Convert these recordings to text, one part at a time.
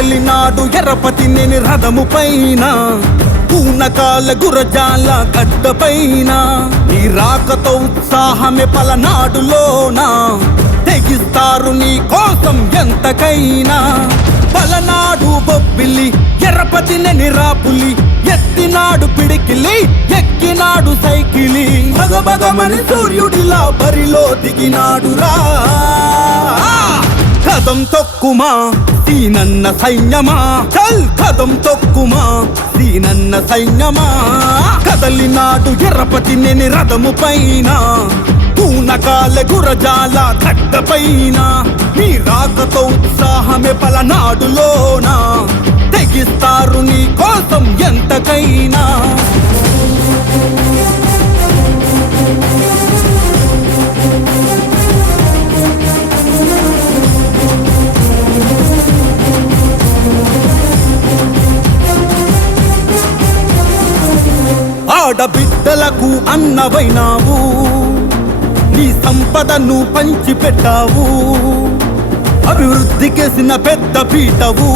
కదలినాడు ఎర్రపతి నేని రథము పైన పూనకాల గురజాల గడ్డ పైన నీ రాకతో ఉత్సాహమే పలనాడులోనా తెగిస్తారు నీ కోసం ఎంతకైనా పలనాడు బొబ్బిలి ఎర్రపతి నేని రాపులి ఎత్తినాడు పిడికిలి ఎక్కినాడు సైకిలి భగభగమని సూర్యుడిలా బరిలో దిగినాడురా కదం తొక్కుమా సీనన్న సైన్యమా చల్ కదం తొక్కుమా సీనన్న సైన్యమా కదలినాడు ఎర్రపతి నేని రథము పైన పూనకాల గురజాల గడ్డ పైన నీ రాకతో ఉత్సాహమే పలనాడులోనా తెగిస్తారు నీ కోసం ఎంతకైనా ఆడబిడ్డలకు అన్నవైనావు నీ సంపదను పంచిపెట్టావు అభివృద్ధికేసిన పెద్ద పీటవు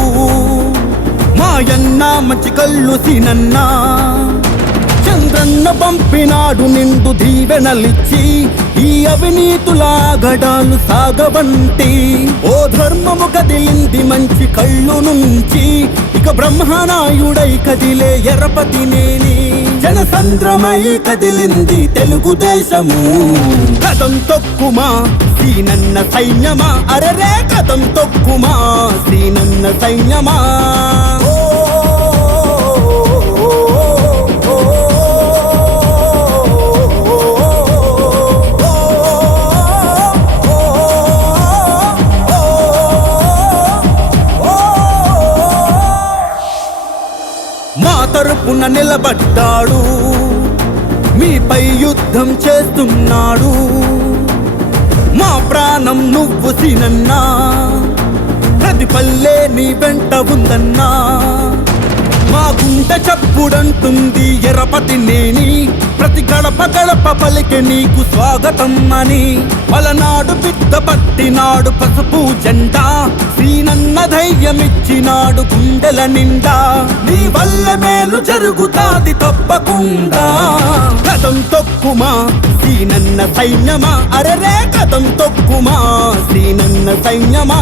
మాయన్న మంచి కళ్ళు సీనన్నా చంద్రన్న పంపినాడు నిండు దీవెనలిచ్చి ఈ అవినీతుల గడాలు సాగవంటి ఓ ధర్మము కదిలింది మంచి కళ్ళు నుంచి ఇక బ్రహ్మనాయుడై కదిలే ఎర్రపతి నేని జనసంద్రమై కదిలింది తెలుగుదేశము కదం తొక్కుమా సీనన్న సైన్యమా అరరే కదం తొక్కుమా సీనన్న సైన్యమా మా తరపున నిలబడ్డాడు మీపై యుద్ధం చేస్తున్నాడు మా ప్రాణం నువ్వు సీనన్నా ప్రతి పల్లె నీ వెంట ఉందన్నా మా గుండె చప్పుడంటుంది ఎర్రపతి నేని ప్రతి గడప గడప పలికే నీకు స్వాగతం అని పలనాడు బిడ్డ పట్టినాడు పసుపు జెండా సీనన్న ధైర్యమిచ్చినాడు గుండెల నిండా నీ వల్ల మేలు జరుగుతాది తప్పకుండా కదం తొక్కుమా సీనన్న సైన్యమా అరరే కదం తొక్కుమా సీనన్న సైన్యమా